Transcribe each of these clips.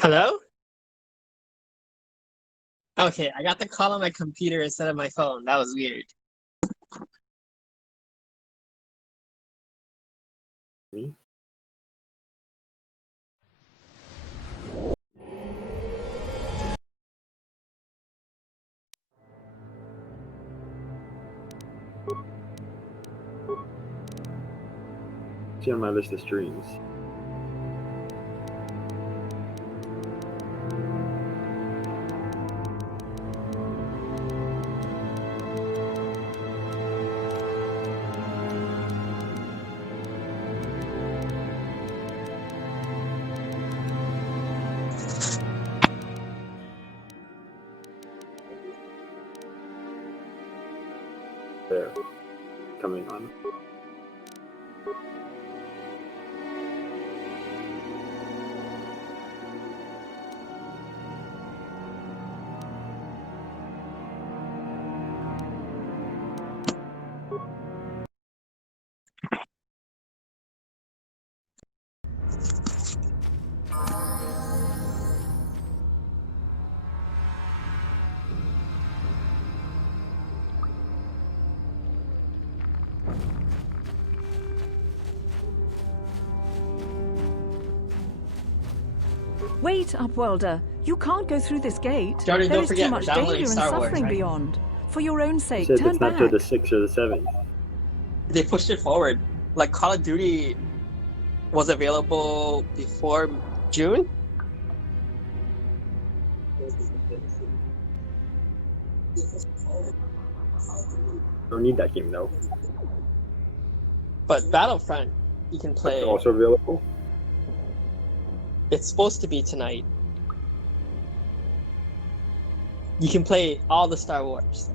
Hello? Okay, I got the call on my computer instead of my phone. That was weird. Me? See on my list of streams. There. Coming on. Wait, Upwelder. You can't go through this gate. Jordan, There don't is forget, too we're much downloading danger and Star Wars, suffering right? beyond. For your own You sake, said turn it's not back. till the 6th or the 7th. They pushed it forward. Like Call of Duty was available before June. Don't need that game though. But Battlefront, you can It's play. also available. It's supposed to be tonight. You can play all the Star Wars.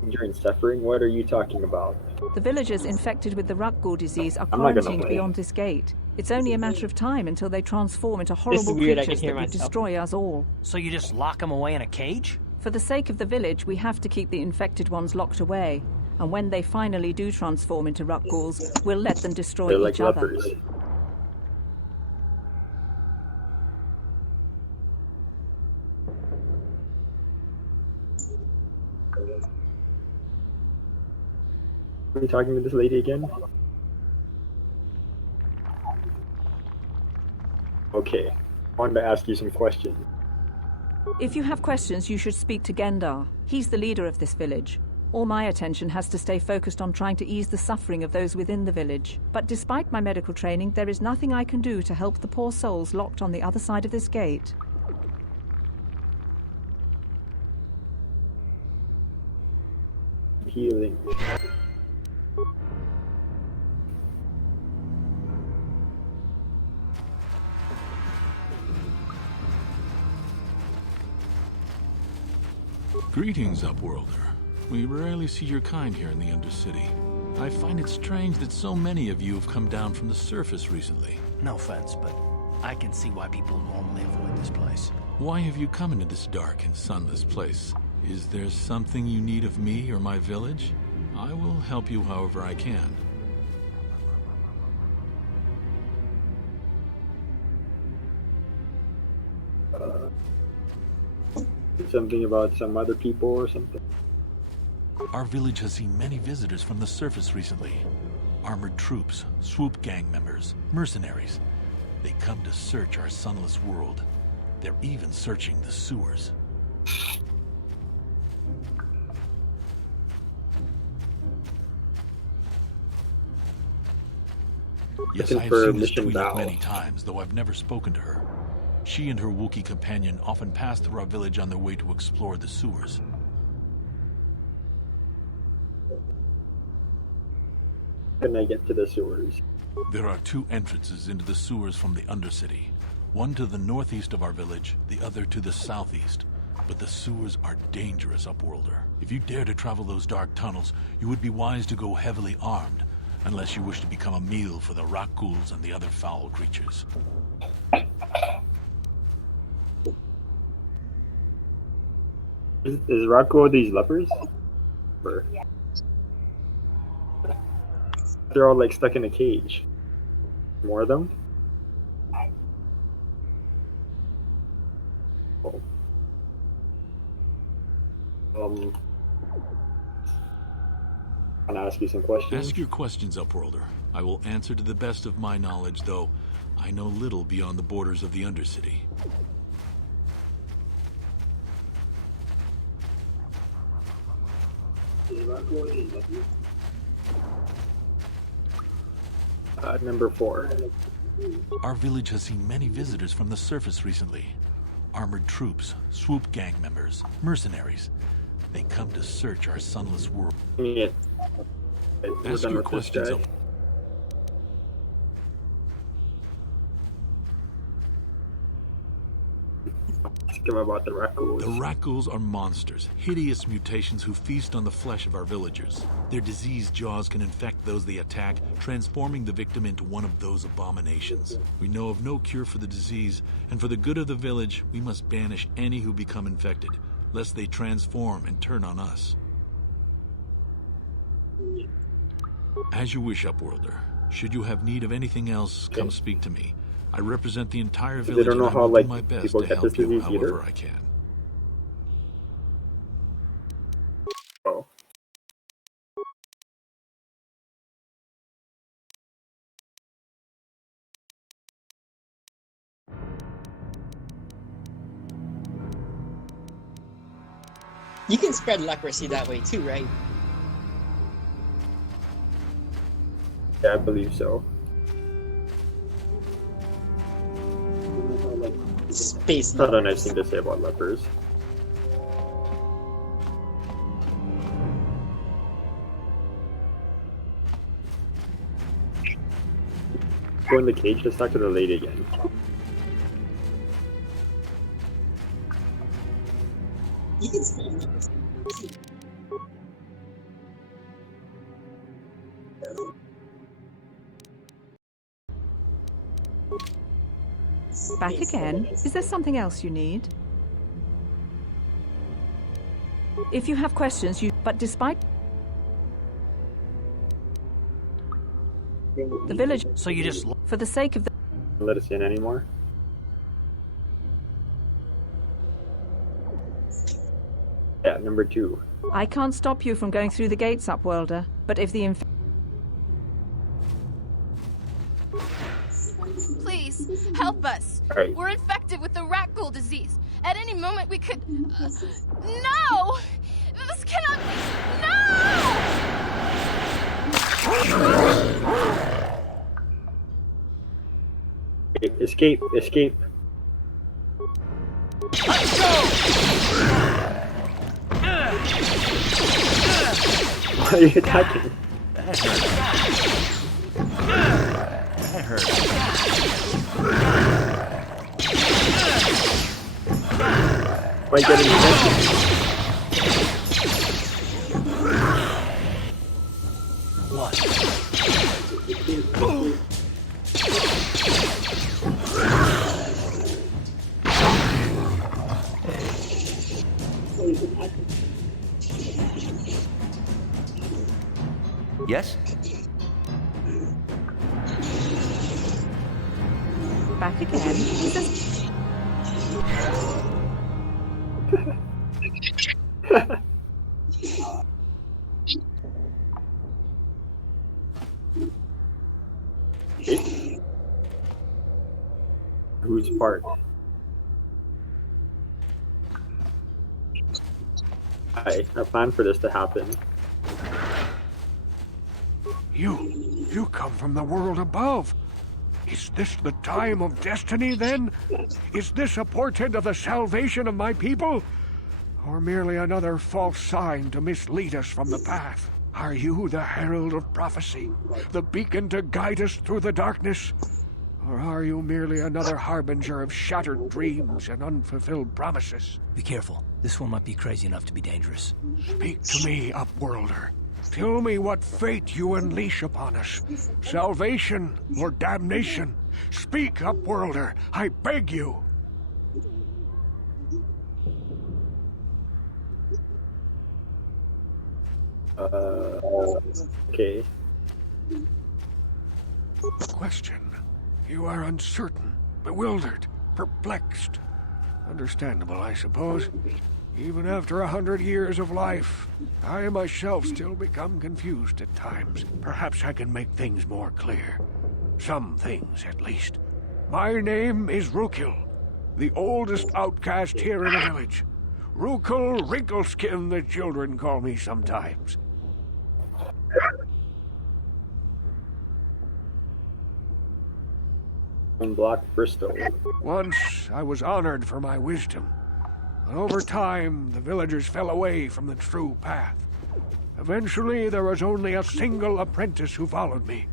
Danger and suffering? What are you talking about? The villagers infected with the Rukgul disease are I'm not gonna quarantined play. beyond this gate. It's only a matter of time until they transform into horrible weird, I can creatures hear that would myself. destroy us all. So you just lock them away in a cage? For the sake of the village, we have to keep the infected ones locked away. And when they finally do transform into Rukguls, we'll let them destroy They're like each other. lepers. Are you talking to this lady again? Okay. I wanted to ask you some questions. If you have questions, you should speak to Gendar. He's the leader of this village. All my attention has to stay focused on trying to ease the suffering of those within the village. But despite my medical training, there is nothing I can do to help the poor souls locked on the other side of this gate. Healing. Greetings, Upworlder. We rarely see your kind here in the Undercity. I find it strange that so many of you have come down from the surface recently. No offense, but I can see why people normally avoid this place. Why have you come into this dark and sunless place? Is there something you need of me or my village? I will help you however I can. Something about some other people or something? Our village has seen many visitors from the surface recently. Armored troops, swoop gang members, mercenaries. They come to search our sunless world. They're even searching the sewers. Yes, I have seen this Twi'lek many times, though I've never spoken to her. She and her Wookiee companion often pass through our village on their way to explore the sewers. Can I get to the sewers? There are two entrances into the sewers from the Undercity. One to the northeast of our village, the other to the southeast. But the sewers are dangerous, Upworlder. If you dare to travel those dark tunnels, you would be wise to go heavily armed, unless you wish to become a meal for the Rukguls and the other foul creatures. Is Rocco these lepers? Or... They're all like stuck in a cage. More of them? Can I ask you some questions? Ask your questions, Upworlder. I will answer to the best of my knowledge, though I know little beyond the borders of the Undercity. Number 4. Our village has seen many visitors from the surface recently. Armored troops, swoop gang members, mercenaries. They come to search our sunless world. Yeah. We're Ask done your with this questions, guy. Up. Ask him about the raccoons. The Rakghouls are monsters, hideous mutations who feast on the flesh of our villagers. Their diseased jaws can infect those they attack, transforming the victim into one of those abominations. We know of no cure for the disease, and for the good of the village, we must banish any who become infected, lest they transform and turn on us. As you wish, Upworlder. Should you have need of anything else, come speak to me. I represent the entire They village, don't know and I how, will like, do my best people to get this help you disease however either. I can. Oh. You can spread leprosy that way too, right? Yeah, I believe so. Space Not a lepers. nice thing to say about lepers. Go in the cage, let's talk to the lady again. You can spread leprosy. Back again? Is there something else you need? If you have questions, but despite the village, So you just for the sake of the Let us in anymore. Yeah, number 2. I can't stop you from going through the gates, Upworlder, but if the Please, help us. Alright. We're infected with the Rakghoul disease. At any moment we could... No! This cannot be... No! Escape, escape. Why are you attacking? That hurt. Why getting infected? What? Yes? back again. Is this... Whose part? I planned for this to happen. You come from the world above. Is this the time of destiny, then? Is this a portent of the salvation of my people? Or merely another false sign to mislead us from the path? Are you the herald of prophecy, the beacon to guide us through the darkness? Or are you merely another harbinger of shattered dreams and unfulfilled promises? Be careful. This one might be crazy enough to be dangerous. Speak to me, Upworlder. Tell me what fate you unleash upon us. Salvation or damnation? Speak, Upworlder, I beg you. Okay. Question. You are uncertain, bewildered, perplexed. Understandable, I suppose. Even after 100 years of life, I myself still become confused at times. Perhaps I can make things more clear. Some things, at least. My name is Rukil, the oldest outcast here in the village. Rukil Wrinkleskin, the children call me sometimes. Unblock Bristol. Once I was honored for my wisdom, but over time the villagers fell away from the true path. Eventually there was only a single apprentice who followed me,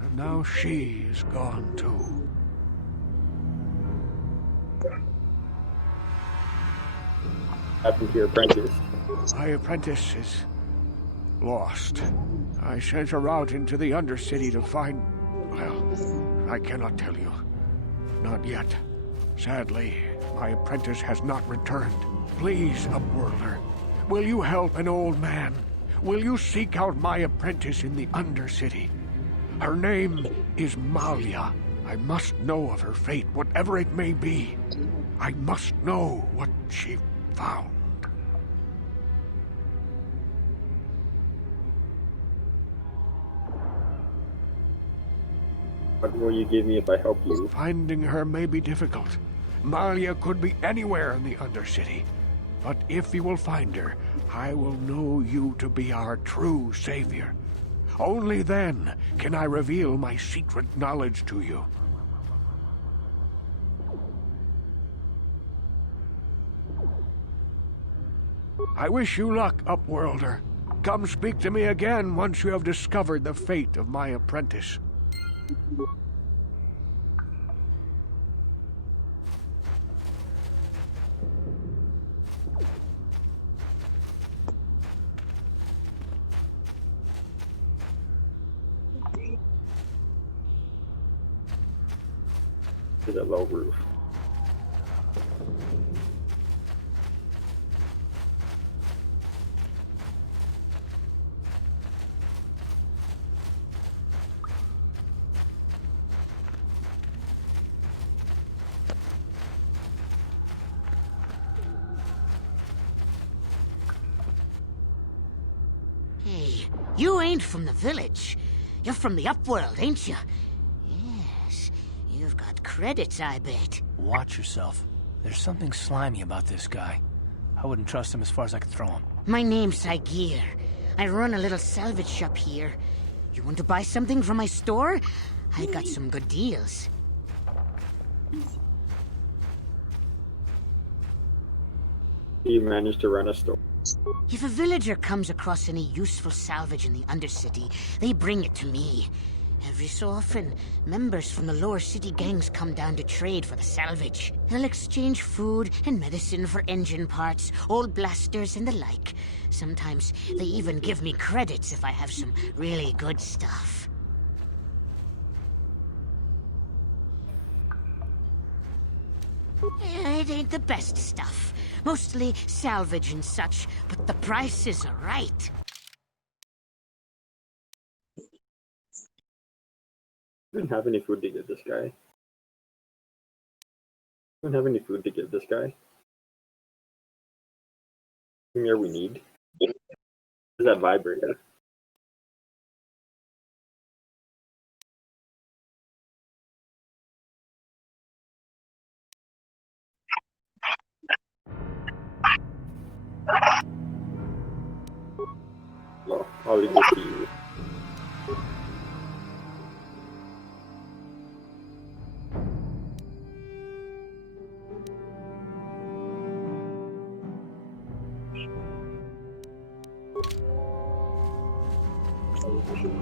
and now she is gone too. Happened to your apprentice. My apprentice is lost. I sent her out into the Undercity to find... well, I cannot tell you. Not yet. Sadly, my apprentice has not returned. Please, Upworlder, will you help an old man? Will you seek out my apprentice in the Undercity? Her name is Malia. I must know of her fate, whatever it may be. I must know what she found. What will you give me if I help you? Finding her may be difficult. Malia could be anywhere in the Undercity. But if you will find her, I will know you to be our true savior. Only then can I reveal my secret knowledge to you. I wish you luck, Upworlder. Come speak to me again once you have discovered the fate of my apprentice. Is a low roof. Hey, you ain't from the village. You're from the Upworld, ain't you? Yes, you've got credits, I bet. Watch yourself. There's something slimy about this guy. I wouldn't trust him as far as I could throw him. My name's Saigir. I run a little salvage shop here. You want to buy something from my store? I got some good deals. You managed to run a store. If a villager comes across any useful salvage in the Undercity, they bring it to me. Every so often, members from the lower city gangs come down to trade for the salvage. They'll exchange food and medicine for engine parts, old blasters, and the like. Sometimes they even give me credits if I have some really good stuff. It ain't the best stuff. Mostly salvage and such, but the prices are right. We don't have any food to give this guy. We don't have any food to give this guy. Here we need. Is that vibrator? Well, I'll leave this to you.